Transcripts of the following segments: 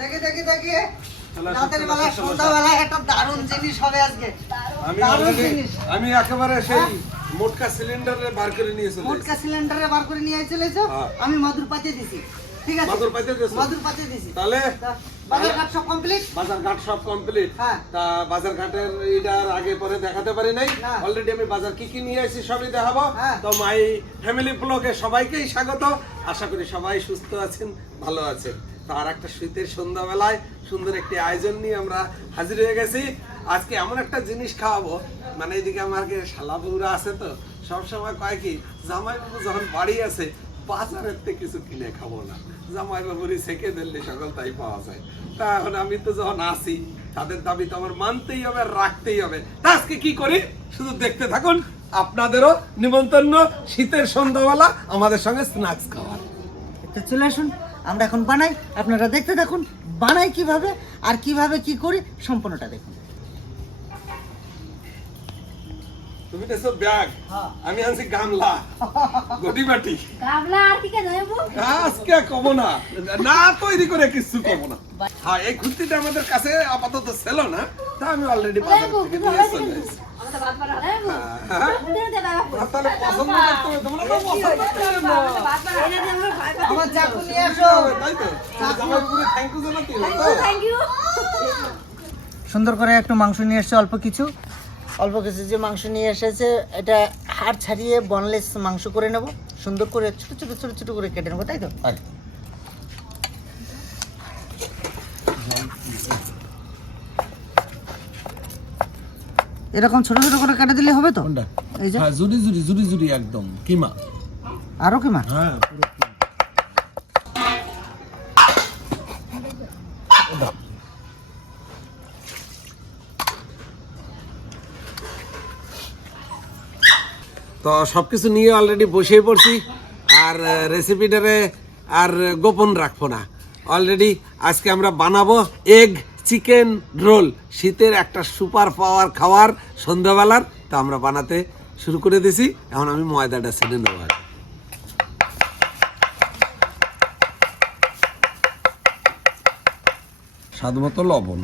দেখে দেখে দেখে। আমি একেবারে সেই মোটকা সিলিন্ডারে বার করে নিয়ে মোটকা সিলিন্ডারে বার করে নিয়ে চলেছো? হ্যাঁ। আমি পাতে দিছি। ঠিক আছে? মাদুর পাইতে দিয়েছ? মধুর পাতে দিছি। তাহলে? তা বাজার ঘাট সব কমপ্লিট বাজার ঘাট সব কমপ্লিট হ্যাঁ। তা বাজার ঘাটের এটার আগে পরে দেখাতে পারি নাই। অলরেডি আমি বাজার কি কি নিয়ে এসেছি সবই দেখাবো। হ্যাঁ। তো মাই ফ্যামিলি ব্লগে সবাইকেই স্বাগত। আশা করি সবাই সুস্থ আছেন ভালো আছেন। তার একটা শীতের সন্ধ্যাবেলায় সুন্দর একটি আয়োজন নিয়ে আমরা হাজির হয়ে গেছি। আজকে এমন একটা জিনিস খাওয়াবো মানে এদিকে আমার কি শালা বউরা আছে তো সবসময় কয় কি জামাই বাবু যখন বাড়ি আছে, বাজারের থেকে কিছু কিনে খাব না। জামাই বাবুরই সেকে দিলে সকল তাই পাওয়া যায়। তা এখন আমি তো যখন আসি তাদের দাবি তো আমার মানতেই হবে, রাখতেই হবে। তা আজকে কি করি? শুধু দেখতে থাকুন, আপনাদেরও নিমন্ত্রণ, শীতের সন্ধ্যাবেলা আমাদের সঙ্গে স্ন্যাক্স খাওয়ার। চলে আসুন। আমরা এখন বানাই আপনারা দেখতে থাকুন বানাই কীভাবে আর কীভাবে কি করি সম্পূর্ণটা দেখুন। তুমি দেখছ ব্যাগ? হ্যাঁ। আমি আনছি গামলা। গটি বাটি গামলা আর কি কে দেবো আজকে কব না। না তৈরি করে কিছু কব না। হ্যাঁ এই ঘুরতিটা আমাদের কাছে আপাতত ছিল না। তা আমি অলরেডি বাজার থেকে নিয়ে চলে এসেছি। হ্যাঁ, হ্যাঁ। তাহলে পছন্দ করতে হবে তোমরা তো পছন্দ করবে না আমার চাকু নিয়ে আসো তাই তো। থ্যাংক ইউ জানাতে থ্যাংক ইউ সুন্দর করে একটু মাংস নিয়ে এসেছে অল্প কিছু। অল্প কিছু যে মাংস নিয়ে এসেছে এটা হাড় ছাড়িয়ে বনলেস মাংস করে নেব। সুন্দর করে ছোট ছোট ছোট ছোট করে কেটে নেব তাই তো? এরকম ছোট ছোট করে কেটে দিলে হবে তো? এই যে। হ্যাঁ জুড়ি জুড়ি জুড়ি জুড়ি একদম। কিমা? আরও কি মা হ্যাঁ তো সবকিছু নিয়ে অলরেডি বসেই পড়ছি। আর রেসিপিটারে আর গোপন রাখব না। অলরেডি আজকে আমরা বানাবো এগ চিকেন রোল, শীতের একটা সুপার পাওয়ার খাওয়ার সন্ধ্যাবেলার, তা আমরা বানাতে শুরু করে দিছি। এখন আমি ময়দাটা ছেড়ে নেব। স্বাদ মতো লবণ।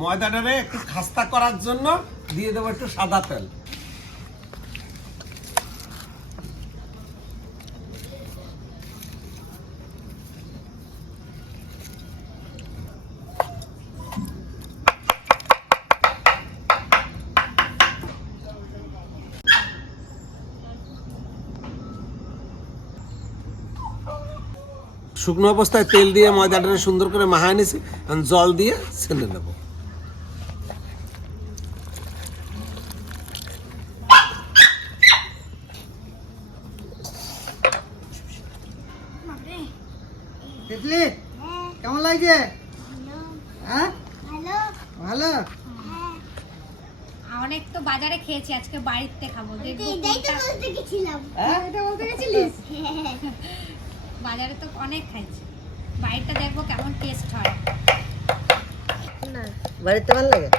ময়দাটারে একটু খাস্তা করার জন্য দিয়ে দেবো একটু সাদা তেল। শুকনো অবস্থায় তেল দিয়ে ময়দাটারে সুন্দর করে মাহায় নিছি জল দিয়ে ছেলে নেব। কেমন লাগছে? হ্যাঁ? ভালো? অনেক তো বাজারে খেয়েছি আজকে বাড়িতে খাব। দেখব কোনটা- হ্যাঁ এটা বলতে গেছিলিস? বাজারে তো অনেক খাইছি। বাড়িটা দেখব কেমন টেস্ট হয়। না বাড়িতে ভালো লাগে?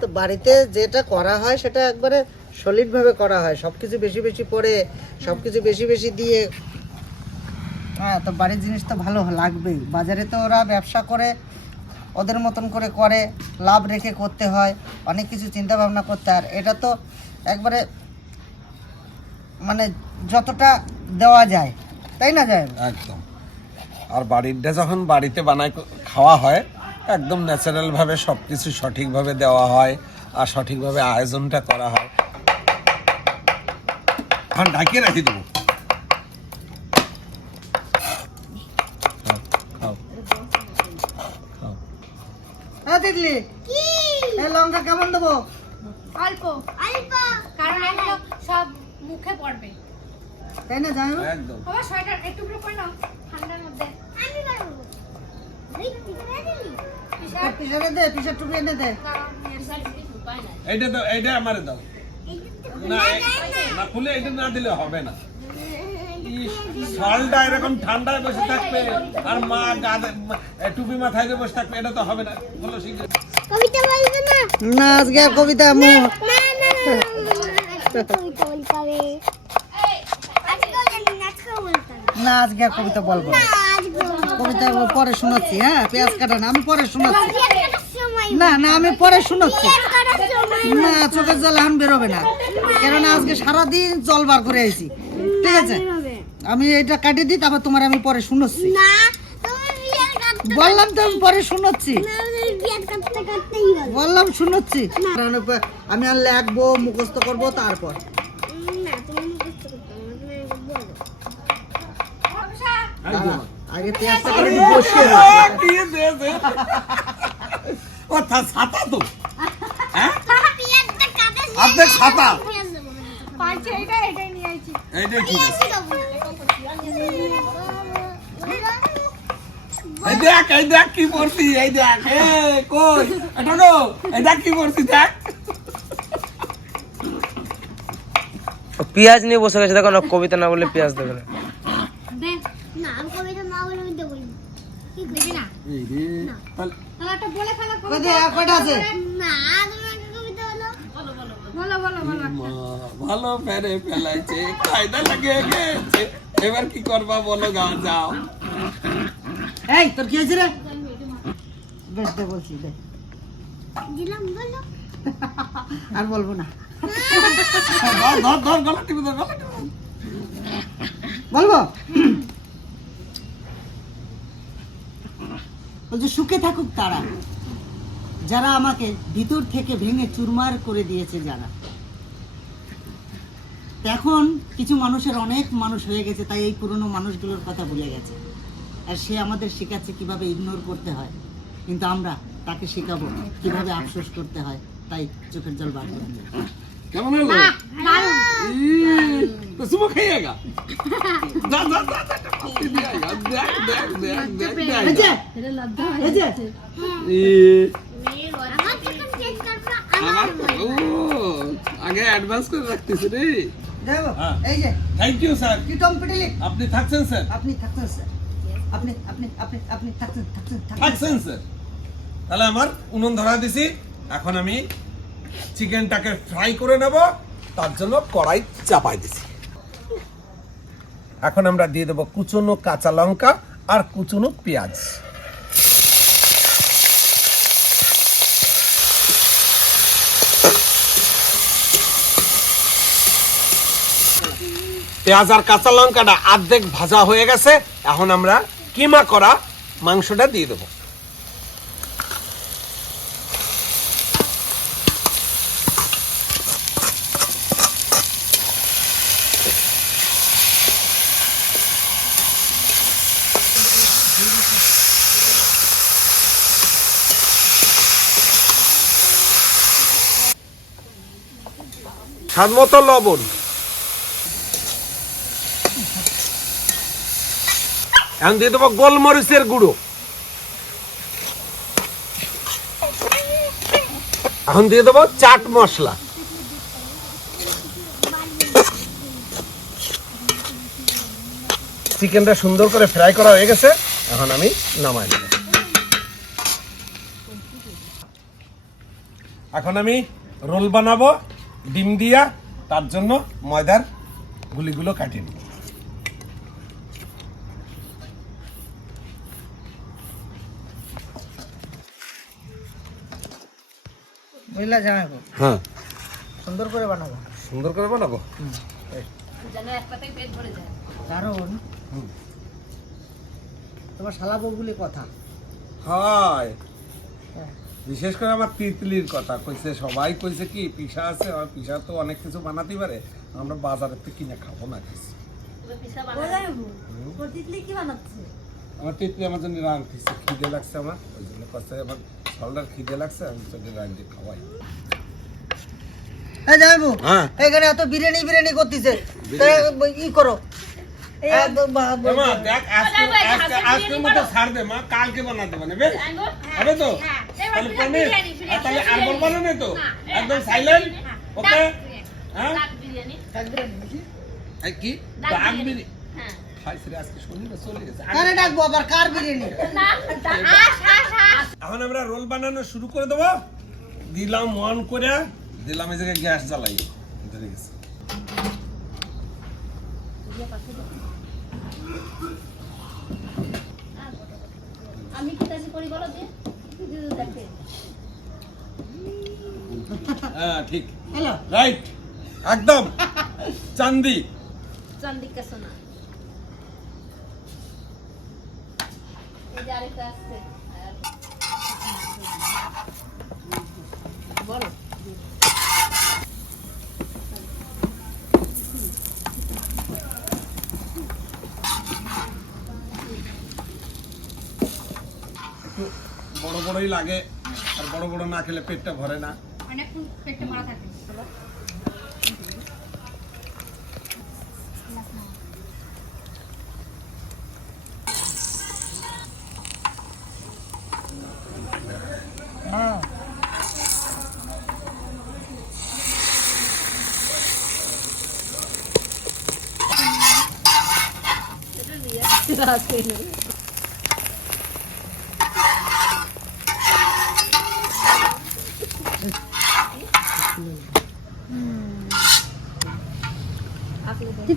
তো বাড়িতে যেটা করা হয় সেটা একবারে সলিড ভাবে করা হয়। সবকিছু বেশি বেশি পড়ে সবকিছু বেশি বেশি দিয়ে। হ্যাঁ তো বাড়ির জিনিস তো ভালো লাগবেই। বাজারে তো ওরা ব্যবসা করে, ওদের মতন করে করে, লাভ রেখে করতে হয়। অনেক কিছু চিন্তা ভাবনা করতে আর এটা তো একবারে মানে যতটা দেওয়া যায় তাই না যায় একদম। আর বাড়িরটা যখন বাড়িতে বানায় খাওয়া হয় একদম ন্যাচারাল ভাবে সবকিছু সঠিকভাবে দেওয়া হয় আর সঠিকভাবে আয়োজনটা করা হয়। এখন ঢাকিয়ে রাখি দেবো। খাও। হ্যাঁ লঙ্কা কেমন দেবো? অল্প। অল্প। কারণ সব মুখে পড়বে। তাই না যাই হোক? একদম বাবা সোয়েটার একটু করে নাও ঠান্ডার মধ্যে আর পিসারে দে পিসার টুকু এনে দে এইটা দাও এইটা আমারে দাও না না খুলে এটা না দিলে হবে না ইস, সলটা এরকম ঠান্ডায় বসে থাকবে আর মা টুপি মাথায় বসে থাকবে এটা তো হবে না বলো কবিতা বলবে না আজকে কবিতা মু না আজকে আর কবিতা বলব না। কবিতা পরে শোনাচ্ছি হ্যাঁ পেঁয়াজ কাটা না আমি পরে শোনাচ্ছি। না না আমি পরে শোনাচ্ছি। না চোখের জল এখন বেরোবে না। কেননা আজকে সারাদিন জল বার করে আইছি। ঠিক আছে? আমি এটা কাটিয়ে দিই তারপর তোমার আমি পরে শুনোচ্ছি। বললাম তো আমি পরে শুনোচ্ছি। বললাম শুনোচ্ছি। আমি আর লেখবো মুখস্থ করব তারপর না তুমি মুখস্থ করতে হবে না, তুমি আগে বলো দাঁড়া, আগে পেঁয়াজটা কেটে বসিয়ে দাও। দিয়ে দে, দে। ও তা- ছাতা তো। হ্যাঁ? আপনার ছাতা? এটা ঠিক আছে। এই দেখ এই দেখ কি পড়ছি এই দেখ। এ কই? এটা নো এই দেখ কি পড়ছি দেখ। ও পেঁয়াজ নিয়ে বসে গেছে দেখো না কবিতা না বললে পেঁয়াজ দেবে না দে না আমি কবিতা না বলে আমি দেবই না। দেখি না এই রে তাহলে তাহলে একটা বলে ফেলো কই দে, আর কয়টা আছে? না তুমি আগে কবিতা বলো বলো বলো বলো। মা, ভালো ফেরে ফেলাইছে কায়দা লাগে গেছে। এবার কি করবা বলো গা যাও। এই তোর কি হয়েছে রে? বেশ দে বলছি দে। দিলাম বলো। আর বলব না। ধর ধর ধর গলা টিপে ধর গলা বলব? বলছে সুখে থাকুক তারা। যারা আমাকে ভিতর থেকে ভেঙে চুরমার করে দিয়েছে যারা এখন কিছু মানুষের অনেক মানুষ হয়ে গেছে তাই এই পুরনো মানুষগুলোর কথা ভুলে গেছে আর সে আমাদের শেখাচ্ছে কীভাবে ইগনোর করতে হয় কিন্তু আমরা তাকে শেখাবো কীভাবে আফসোস করতে হয় তাই চোখের জল বার কেমন হলো সুমো। দেখ দেখ দেখ দেখ দেখ এই যে, ই, আমার যখন চেঞ্জ করব আমার ও আগে অ্যাডভান্স করে রাখতেছি রে। হ্যাঁ। এই যে থ্যাংক ইউ স্যার কি টম পিটিলি আপনি থাকছেন স্যার আপনি থাকতেন স্যার আপনি আপনি আপনি আপনি থাকতেন থাকতেন থাকছেন। স্যার তাহলে আমার উনুন ধরা দিছি। এখন আমি চিকেনটাকে ফ্রাই করে নেব। তার জন্য কড়াই চাপাই দিছি। এখন আমরা দিয়ে দেবো কুচনো কাঁচা লঙ্কা আর কুচনো পেঁয়াজ। পেঁয়াজ আর কাঁচা লঙ্কাটা আর্ধেক ভাজা হয়ে গেছে, এখন আমরা কিমা করা মাংসটা দিয়ে দেবো। স্বাদ মতো লবণ। এখন দিয়ে দেবো গোলমরিচের গুঁড়ো। এখন দিয়ে দেবো চাট মশলা। চিকেনটা সুন্দর করে ফ্রাই করা হয়ে গেছে, এখন আমি নামাই নেব এখন আমি রোল বানাবো, ডিম দিয়া, তার জন্য ময়দার গুলিগুলো কাটিয়ে নেব। বুঝলা জানাব। হ্যাঁ। সুন্দর করে বানাবো। সুন্দর করে বানাবো? কারণ তোমার শালা বউগুলি কথা। হয়। হ্যাঁ। বিশেষ করে আমার তিতলির কথা। কইছে সবাই কইছে কি পিসা আছে আমার পিসা তো অনেক কিছু বানাতে পারে। আমরা বাজারের থেকে কিনে খাব না কিছু। আমার তিতলি আমার জন্য রান দিচ্ছে খিদে লাগছে আমার ওই জন্য কাছে আমার সলদার খিদে লাগছে আমি জন্য রান খাওয়াই। হ্যাঁ জামাইবু হ্যাঁ। এখানে এত বিরিয়ানি বিরিয়ানি করতেছে ই করো। একদম বা- বা- মা দেখ আজকে আজকে আজকের মতো ছাড় দে মা কালকে বানাতে হবে তো? তাহলে আর বলব না তো? একদম সাইলেন্ট ওকে হ্যাঁ। কি? ডাক বিরি খাইছি রে আজকে শনিবার চলে গেছে। কারে ডাকবো আবার? কার বিরিয়ানি? এখন আমরা রোল বানানো শুরু করে দেবো। দিলাম অন করে। দিলাম এই জায়গায় গ্যাস জ্বালাই। ধরে গেছে। আমি কি কাজ করি বলো দিয়ে দেখে হ্যাঁ ঠিক। হ্যালো। রাইট একদম। চান্দি। চান্দিকা সোনা এই যে আরেকটা আসছে বলো একটু বড় বড়ই লাগে আর বড় বড় না খেলে পেটটা ভরে না। অনেক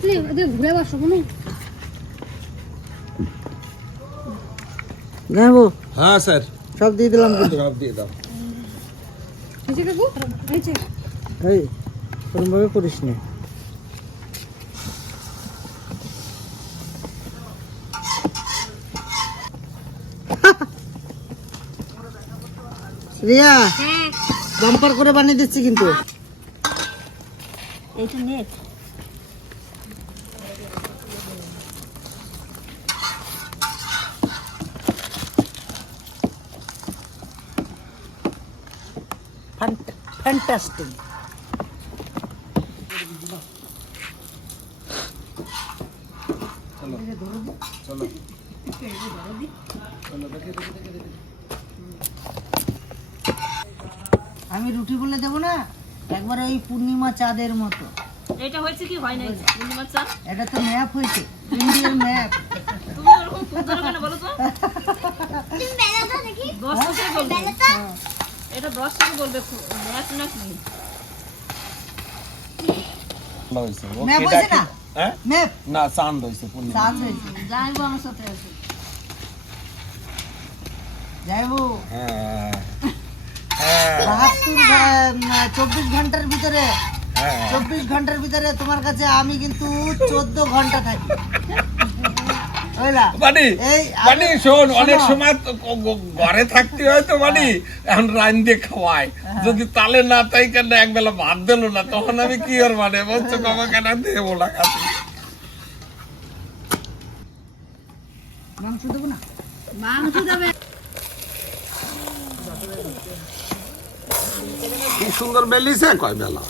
হ্যাঁ তিতলি ওদের ঘুরে বসো যাব হ্যাঁ স্যার সব দিয়ে দিলাম কিন্তু সব দিয়ে দাও। হয়েছে কাকু হয়েছে এই ওরকম ভাবে করিস না। রিয়া হ্যাঁ। বাম্পার করে বানিয়ে দিচ্ছি কিন্তু। এইটা নে। ফ্যান্টাস্টিক চলো। চলো। আমি রুটি বলে দেবো না একবার ওই পূর্ণিমা চাঁদের মতো। এটা হয়েছে কি? হয় নাই। চাঁদ? এটা তো ম্যাপ হয়েছে ইন্ডিয়ার ম্যাপ। তুমি ওরকম ফোন কেন বলো তো? বেলাটা দেখি? বেলাটা এটা দশ থেকে বলবে ম্যাচ না? কি না হ্যাঁ হয়েছে যাইবো আমার সাথে আছে। যাইবো হ্যাঁ। হ্যাঁ। চব্বিশ ঘণ্টার ভিতরে হ্যাঁ। চব্বিশ ঘণ্টার ভিতরে তোমার কাছে আমি কিন্তু চোদ্দ ঘণ্টা থাকি। মানে মানে শোন অনেক সময় তো গ- গ- ঘরে থাকতে হয় তো মানে এখন রান দিয়ে খাওয়ায়। যদি তালে না তাই কেন একবেলা ভাত দিল না? তখন আমি কি আর মানে বলছো বাবা কেন দেবো না খাতে মাংস দেবো না? মাংস দেবে। কি সুন্দর বেলিছে? কয় বেলা?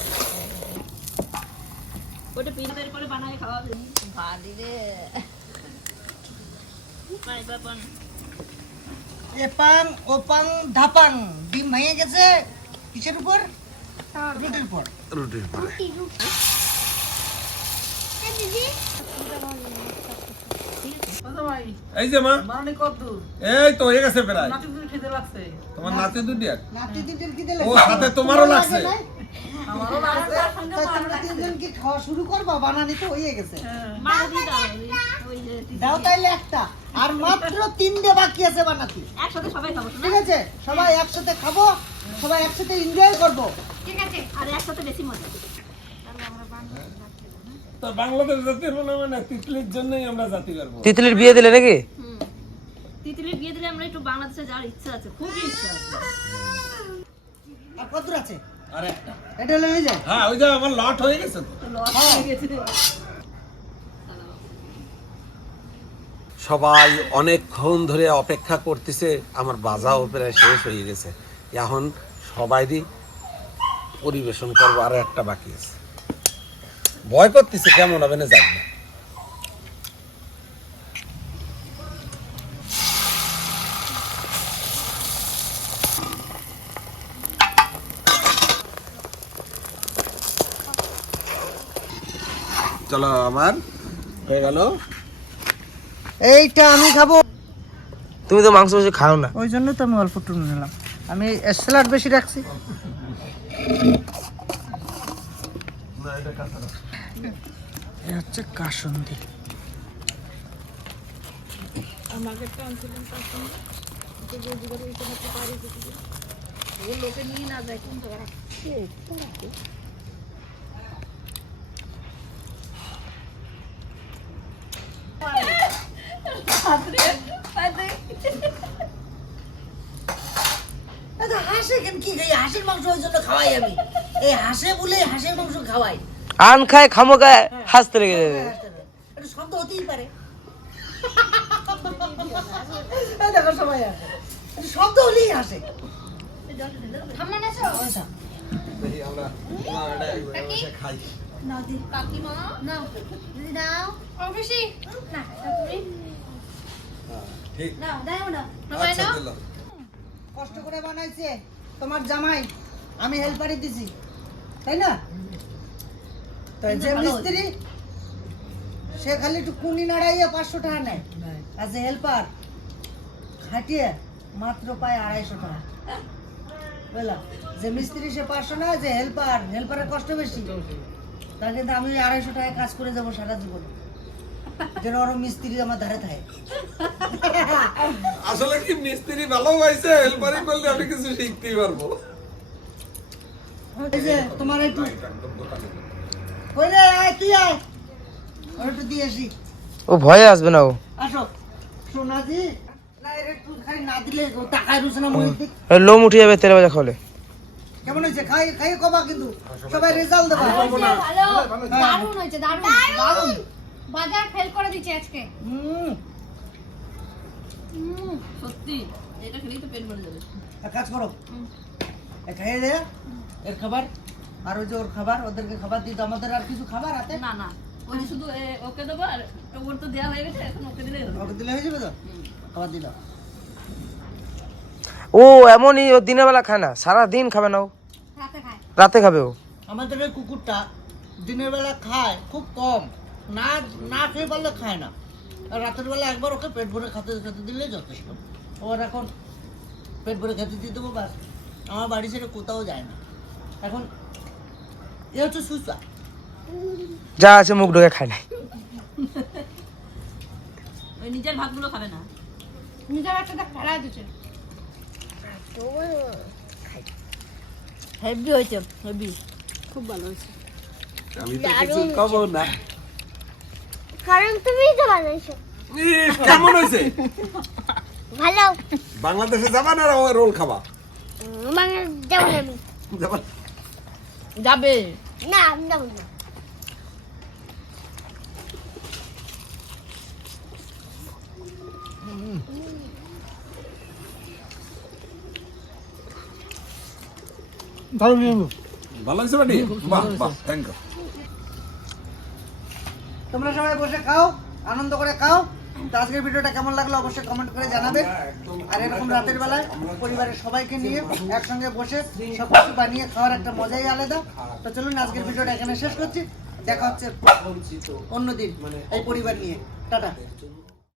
ওটা পিন বের করে বানায় রে নাই বাপন এপাং ওপাং ধাপাং। ডিম ভেঙে গেছে? কিসের উপর? রুটির উপর। রুটির পরে রুটি রুটি। এ দিদি। এই যে মা। মানে এই তো হয়ে গেছে প্রায়। তোমার নাতি দুটি আর? নাতি দিদির কি দিলে? ও সাথে তোমারও লাগছে। তোমরা তিনজন কি খাওয়া শুরু করবা? বানানি তো হয়ে গেছে। মা দি দাও ওই যে দাও তাইলে একটা। আর মাত্র তিনটে বাকি আছে বানাতে। একসাথে সবাই খাব ঠিক আছে? সবাই একসাথে খাব সবাই একসাথে এনজয় করব। ঠিক আছে আর একসাথে বেশি মজা তো বাংলাদেশ জাতীয় মানে তিতলির জন্যই আমরা জাতি করব তিতলির বিয়ে দিলে নাকি? তিতলির বিয়ে দিলে আমরা একটু বাংলাদেশে যাওয়ার ইচ্ছা আছে খুবই ইচ্ছা আছে। আর কত আছে? আর একটা। এটা হলে হয়ে যায়। হ্যাঁ ওই যে আমার লট হয়ে গেছে তো। লস হয়ে গেছে। সবাই অনেকক্ষণ ধরে অপেক্ষা করতেছে, আমার বাজাও প্রায় শেষ হয়ে গেছে। এখন সবাইরই পরিবেশন করব, আরও একটা বাকি আছে। ভয় করতেছে, কেমন হবে না জানি চলো আমার, হয়ে গেল। এইটা আমি খাব। তুমি তো মাংস বেশি খাও না। ওই জন্য তো আমি অল্প টুন নিলাম। আমি স্যালাড বেশি রাখছি। এ হচ্ছে কাসন্দি। লোকে নিয়ে না যায় ওরা আচ্ছা, হাঁসে কেন কি খাই হাঁসের মাংস ওই জন্য খাওয়াই আমি। এই হাঁসে বলে হাঁসের মাংস খাওয়াই। আন খায় খামো খায় হাসতে লেগে যাবে। একটু শব্দ হতেই পারে। দেখো সবাই আসে শব্দ হলেই নেছো আচ্ছা। এটা এটা হ্যাঁ, ঠিক। নাও দাও না। ঠাম্মা আচ্ছা কষ্ট করে বানাইছে। তোমার জামাই আমি হেল্পারি দিছি। তাই না? তাই যে মিস্ত্রি সে খালি একটু কুনি নাড়াইয়া পাঁচশো টাকা নেয়। আর যে হেল্পার খাটিয়ে মাত্র পায় আড়াইশো টাকা। বুঝলাম যে মিস্ত্রি সে পাঁচশো না যে হেল্পার হেল্পারের কষ্ট বেশি। তার কিন্তু আমি আড়াইশো টাকায় কাজ করে যাব সারা জীবন। যেন ওর মিস্ত্রি আমার ধারে থাকে। আসলে কি মিস্ত্রি ভালো হয়েছে? হেল্পারি করলে আমি কিছু শিখতেই পারব। এই যে তোমার একটু কই রে আয় তুই আয়। একটু দিয়ে আসি। ও ভয়ে আসবে না ও? আসো। সোনাজি। না এর একটু খাই না দিলে টাকায় রুছে না লোম উঠে যাবে তেলে ভাজা খাওয়ালে। কেমন হয়েছে? খাই খাই কবা কিন্তু। সবাই রেজাল্ট দেবা। ভালো দারুণ হয়েছে দারুণ। দারুণ। বাজার ফেল করে দিচ্ছে আজকে। হুম। হুম। সত্যি এটা খেলেই তো পেট ভরে যাবে। এক কাজ করো। এ খাইয়ে দে এর খাবার আর ওই যে ওর খাবার ওদেরকে খাবার দিতে আমাদের আর কিছু খাবার হাতে না না। ওই শুধু এ, ওকে দেবো আর ওর তো দেওয়া হয়ে গেছে এখন ওকে দিলেই হবে। ওকে দিলে হয়ে যাবে তো? খাবার দিলাম। ও এমনই ও দিনের বেলা খায় না সারা দিন খাবে না ও। রাতে খাবে ও। আমাদের কুকুরটা দিনের বেলা খায় খুব কম। না না খেয়ে পারলে খায় না। রাতের বেলা একবার ওকে পেট ভরে খেতে খেতে দিলেই যথেষ্ট। ওর এখন পেট ভরে খেতে দিয়ে দেবো ব্যাস আমার বাড়ি ছেড়ে কোথাও যায় না। এখন এ হচ্ছে সুসা যা আছে মুখ ঢোকে খায় না। ওই নিজের ভাতগুলো খাবে না। নিজের বাচ্চাটা ফেলা দিচ্ছে হেভি হয়েছে হেভি খুব ভালো হয়েছে। আমি তো কিছু খাব না। কারণ তুমিই তো বানাইছো। কেমন হয়েছে? ভালো। বাংলাদেশে যাবা না রোল খাবা? যাব না আমি। যাবা যাবে। না আমি যাব না। ভালো হয়েছে বাটি? বাহ বাহ থ্যাংক ইউ তোমরা সবাই বসে খাও, আনন্দ করে খাও। তো আজকের ভিডিওটা কেমন লাগল অবশ্যই কমেন্ট করে জানাবে। আর এরকম রাতের বেলায় পরিবারের সবাইকে নিয়ে একসঙ্গে বসে সব কিছু বানিয়ে খাওয়ার একটা মজাই আলাদা। তো চলুন আজকের ভিডিওটা এখানে শেষ করছি। দেখা হচ্ছে অন্যদিন এই পরিবার নিয়ে। টাটা।